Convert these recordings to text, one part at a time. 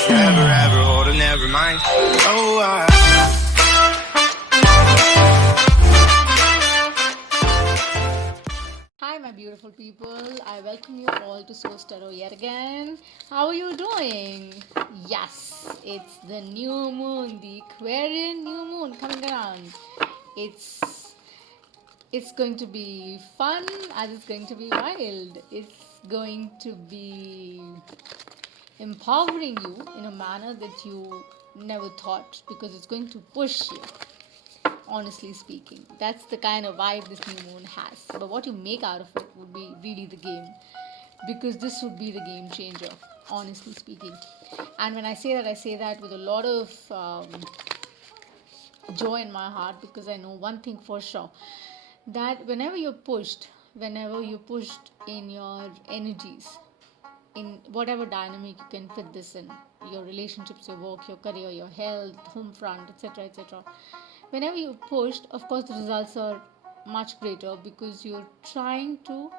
last forever, ever, hold on, never mind. Oh, Hi, my beautiful people. I welcome you all to Source Tarot yet again. How are you doing? Yes, it's the new moon, the Aquarian new moon coming around. It's it's going to be fun as it's going to be wild. It's going to be empowering you in a manner that you never thought because it's going to push you, honestly speaking. That's the kind of vibe this new moon has. But what you make out of it would be really the game, because this would be the game changer, honestly speaking. And when I say that with a lot of joy in my heart, because I know one thing for sure, that whenever you're pushed in your energies, in whatever dynamic you can fit this in, your relationships, your work, your career, your health, home front, etc., etc., whenever you're pushed, of course the results are much greater because you're trying to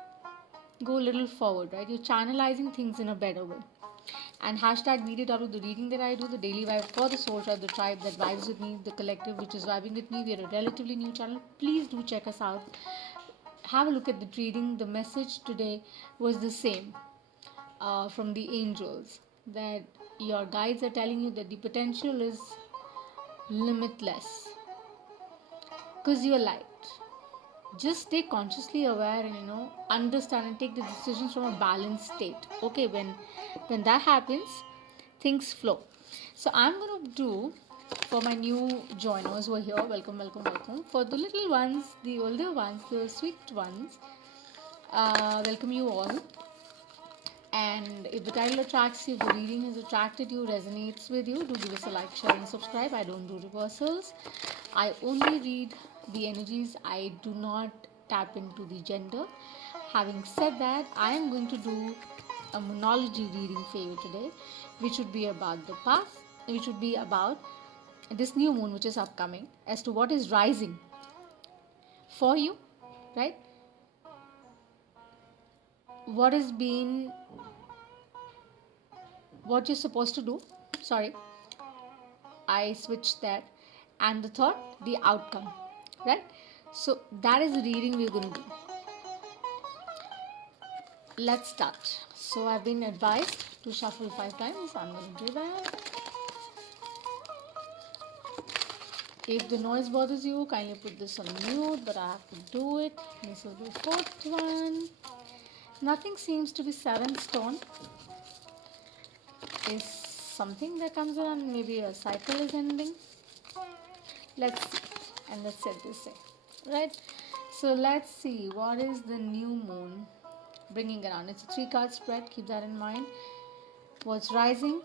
go a little forward, right? You're channelizing things in a better way. And hashtag BDW, the reading that I do, the daily vibe for the soul tribe, the tribe that vibes with me, the collective which is vibing with me. We are a relatively new channel. Please do check us out. Have a look at the reading. The message today was the same, from the angels, that your guides are telling you that the potential is limitless because you're light. Just stay consciously aware and understand and take the decisions from a balanced state. Okay, when that happens, things flow. So I'm gonna do, for my new joiners who are here, welcome, welcome, welcome. For the little ones, the older ones, the sweet ones, welcome you all. And if the title attracts you, the reading has attracted you, resonates with you, do give us a like, share, and subscribe. I don't do reversals. I only read the energies. I do not tap into the gender. Having said that, I am going to do a monology reading for you today, which would be about the past, which would be about this new moon which is upcoming, as to what is rising for you, right? What has been, what you're supposed to do. Sorry, I switched that. And the thought, the outcome, right? So that is the reading we're going to do. Let's start. So I've been advised to shuffle 5 times. I'm going to do that. If the noise bothers you, kindly put this on mute, but I have to do it. This is the 4th one. Nothing seems to be set in stone. Is something that comes around, maybe a cycle is ending. Let's see. And let's set this in, right? So let's see what is the new moon bringing around. It's a 3-card spread, keep that in mind. What's rising,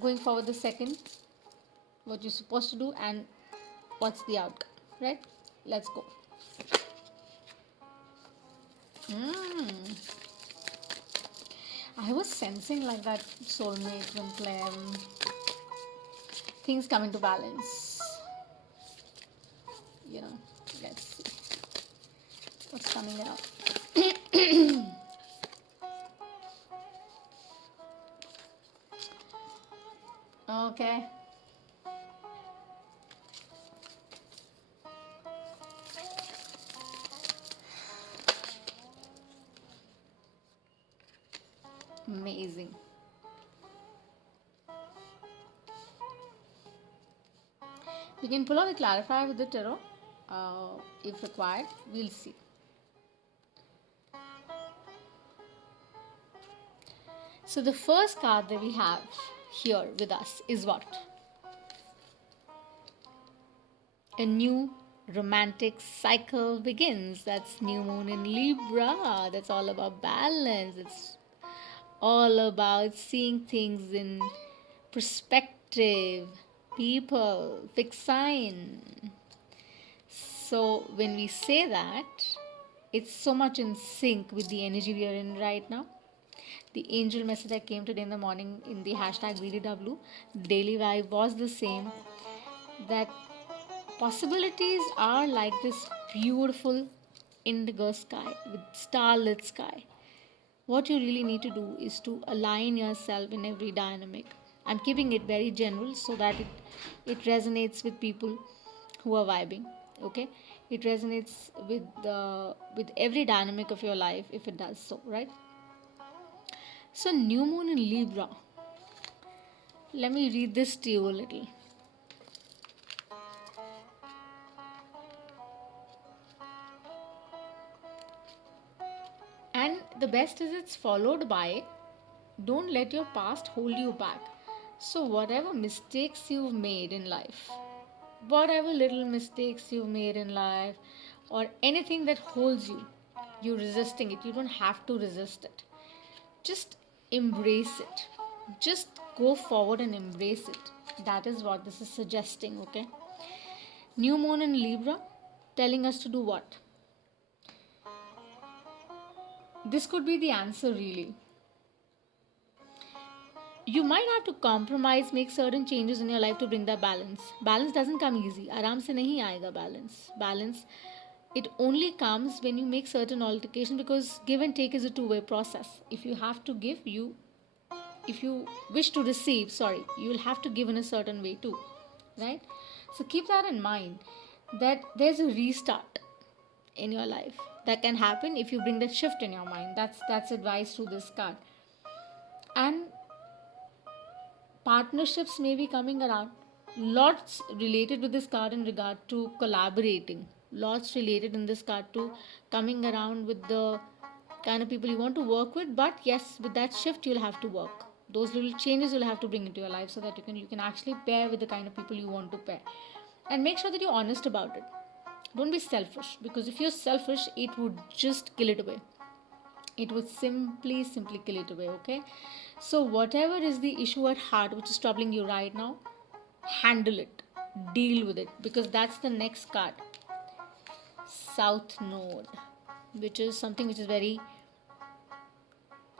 going forward the second, what you're supposed to do, and what's the outcome, right? Let's go. I was sensing like that soulmate twin flame, things come into balance, let's see what's coming out. Okay. Amazing. We can pull out the clarifier with the tarot, if required. We'll see. So the first card that we have here with us is what? A new romantic cycle begins. That's new moon in Libra. That's all about balance. It's all about seeing things in perspective, people, fixed sign. So when we say that, it's so much in sync with the energy we are in right now. The angel message that came today in the morning in the hashtag BDW, daily vibe was the same, that possibilities are like this beautiful indigo sky with starlit sky. What you really need to do is to align yourself in every dynamic. I'm keeping it very general so that it resonates with people who are vibing. Okay, it resonates with every dynamic of your life if it does so, right? So new moon in Libra. Let me read this to you a little. And the best is it's followed by don't let your past hold you back. So, whatever mistakes you've made in life, whatever little mistakes you've made in life, or anything that holds you, you're resisting it. You don't have to resist it. Just embrace it. Just go forward and embrace it. That is what this is suggesting, okay? New moon in Libra telling us to do what? This could be the answer, really. You might have to compromise, make certain changes in your life to bring that balance. Balance doesn't come easy. आराम से नहीं आएगा balance. Balance, it only comes when you make certain altercation, because give and take is a two-way process. If you have to give, if you wish to receive, you will have to give in a certain way too, right? So keep that in mind, that there's a restart in your life that can happen if you bring that shift in your mind. That's advice through this card. And partnerships may be coming around. Lots related with this card in regard to collaborating. Lots related in this card to coming around with the kind of people you want to work with. But yes, with that shift you'll have to work. Those little changes you'll have to bring into your life so that you can actually pair with the kind of people you want to pair. And make sure that you're honest about it. Don't be selfish, because if you're selfish, it would just kill it away. It would simply kill it away, okay? So whatever is the issue at heart which is troubling you right now, handle it, deal with it, because that's the next card. South Node, which is something which is very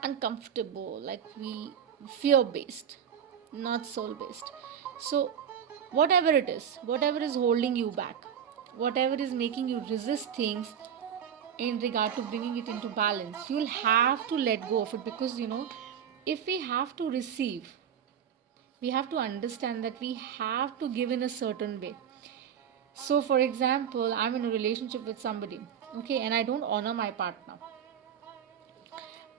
uncomfortable, like we fear based, not soul based. So whatever it is, whatever is holding you back, whatever is making you resist things in regard to bringing it into balance, you'll have to let go of it, because if we have to receive, we have to understand that we have to give in a certain way. So for example, I'm in a relationship with somebody, okay, and I don't honor my partner,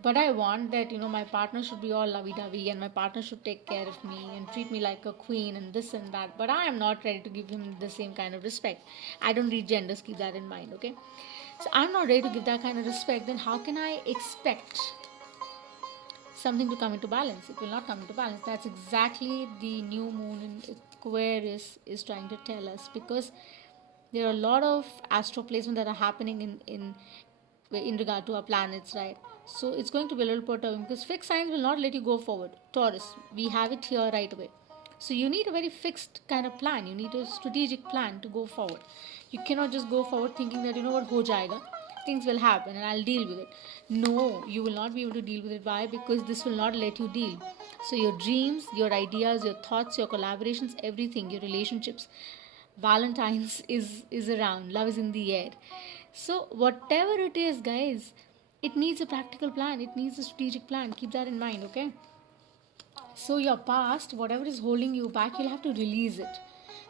but I want that my partner should be all lovey-dovey, and my partner should take care of me and treat me like a queen and this and that, but I am not ready to give him the same kind of respect. I don't read genders, keep that in mind, okay? So I'm not ready to give that kind of respect. Then how can I expect something to come into balance? It will not come into balance. That's exactly the new moon in Aquarius is trying to tell us, because there are a lot of astro placements that are happening in regard to our planets, right? So it's going to be a little perturbing, because fixed signs will not let you go forward. Taurus, we have it here right away. So you need a very fixed kind of plan. You need a strategic plan to go forward. You cannot just go forward thinking that what, ho jayega, things will happen and I'll deal with it. No, you will not be able to deal with it. Why? Because this will not let you deal. So your dreams, your ideas, your thoughts, your collaborations, everything, your relationships, Valentine's is around. Love is in the air. So whatever it is, guys, it needs a practical plan. It needs a strategic plan. Keep that in mind, okay? So your past, whatever is holding you back, you'll have to release it.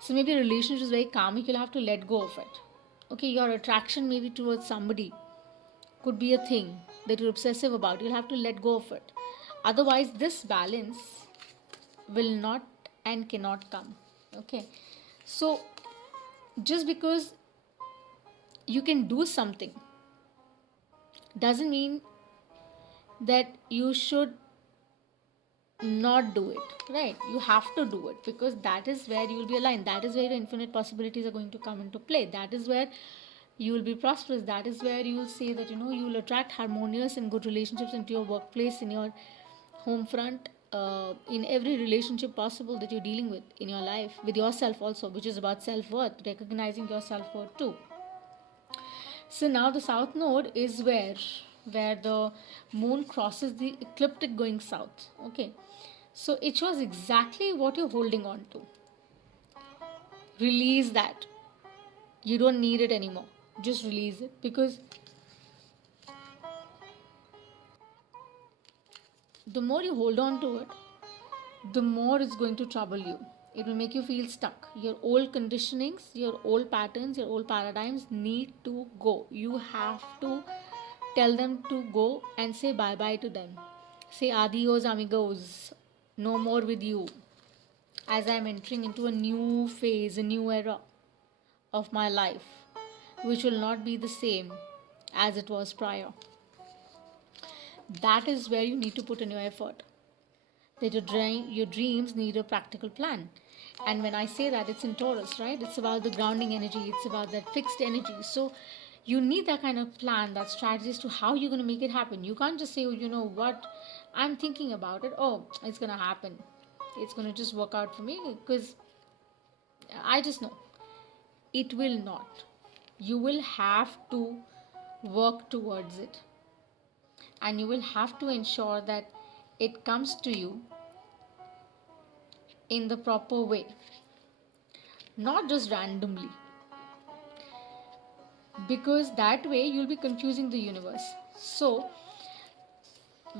So maybe a relationship is very karmic, you'll have to let go of it. Okay, your attraction maybe towards somebody could be a thing that you're obsessive about. You'll have to let go of it. Otherwise, this balance will not and cannot come. Okay, so just because you can do something doesn't mean that you should not do it, right? You have to do it, because that is where you will be aligned. That is where infinite possibilities are going to come into play. That is where you will be prosperous. That is where you will say that you will attract harmonious and good relationships into your workplace, in your home front, in every relationship possible that you're dealing with in your life, with yourself also, which is about self-worth, recognizing your self-worth too. So now the south node is where the moon crosses the ecliptic going south. Okay, so it shows exactly what you're holding on to. Release that. You don't need it anymore. Just release it, because the more you hold on to it, the more it's going to trouble you. It will make you feel stuck. Your old conditionings, your old patterns, your old paradigms need to go. You have to tell them to go and say bye bye to them. Say adios, amigos. No more with you. As I'm entering into a new phase, a new era of my life, which will not be the same as it was prior. That is where you need to put in your effort. That your dreams need a practical plan. And when I say that, it's in Taurus, right? It's about the grounding energy, it's about that fixed energy. So you need that kind of plan, that strategy as to how you're going to make it happen. You can't just say, oh, you know what, I'm thinking about it. Oh, it's going to happen. It's going to just work out for me because I just know. It will not. You will have to work towards it. And you will have to ensure that it comes to you in the proper way, not just randomly, because that way you'll be confusing the universe. So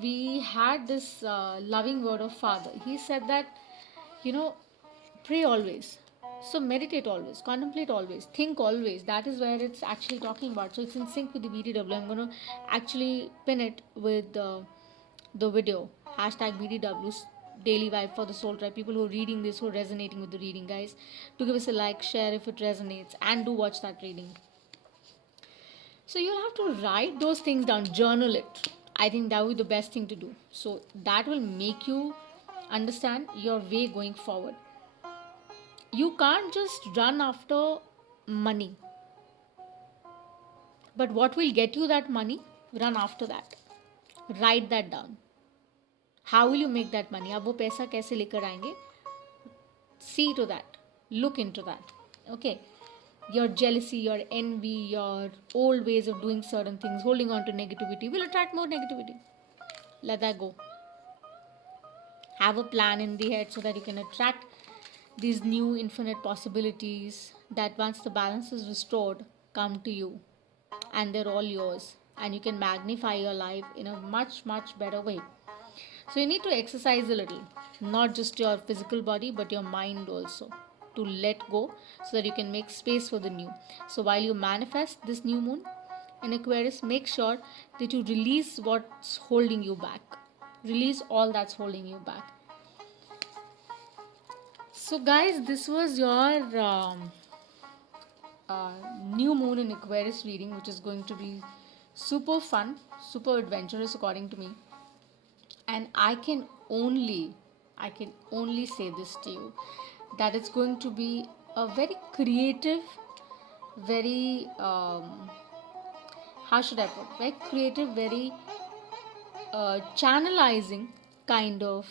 we had this loving word of Father. He said that, you know, pray always, so meditate always, contemplate always, think always. That is where it's actually talking about. So it's in sync with the BTW. I'm going to actually pin it with the video, hashtag BTWs, daily vibe for the soul tribe. People who are reading this, who are resonating with the reading, guys, to give us a like, share if it resonates, and do watch that reading. So you'll have to write those things down, journal it. I think that would be the best thing to do. So that will make you understand your way going forward. You can't just run after money. But what will get you that money? Run after that. Write that down. How will you make that money? अब वो पैसा कैसे लेकर आएंगे? See to that. Look into that. Okay. Your jealousy, your envy, your old ways of doing certain things, holding on to negativity will attract more negativity. Let that go. Have a plan in the head so that you can attract these new infinite possibilities that once the balance is restored, come to you. And they're all yours. And you can magnify your life in a much, much better way. So you need to exercise a little. Not just your physical body, but your mind also. To let go so that you can make space for the new. So while you manifest this new moon in Aquarius, make sure that you release what's holding you back. Release all that's holding you back. So guys, this was your new moon in Aquarius reading, which is going to be super fun, super adventurous according to me. And I can only say this to you, that it's going to be a very creative, very how should I put, very creative, very channelizing kind of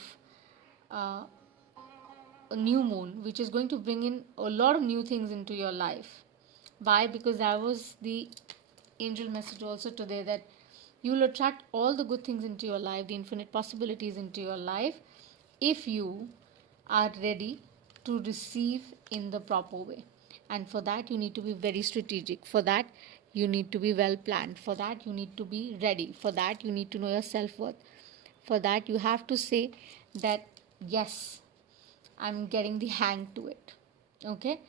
a new moon, which is going to bring in a lot of new things into your life. Why? Because that was the angel message also today, that you will attract all the good things into your life, the infinite possibilities into your life, if you are ready to receive in the proper way. And for that, you need to be very strategic. For that, you need to be well planned. For that, you need to be ready. For that, you need to know your self-worth. For that, you have to say that, yes, I'm getting the hang to it. Okay?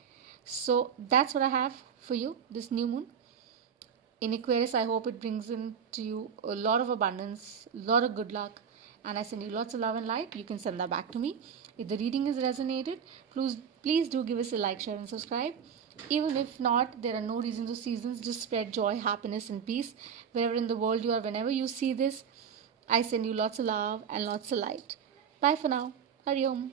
So that's what I have for you, this new moon in Aquarius. I hope it brings in to you a lot of abundance, a lot of good luck, and I send you lots of love and light. You can send that back to me. If the reading has resonated, please do give us a like, share, and subscribe. Even if not, there are no reasons or seasons. Just spread joy, happiness, and peace wherever in the world you are. Whenever you see this, I send you lots of love and lots of light. Bye for now. Hari Om.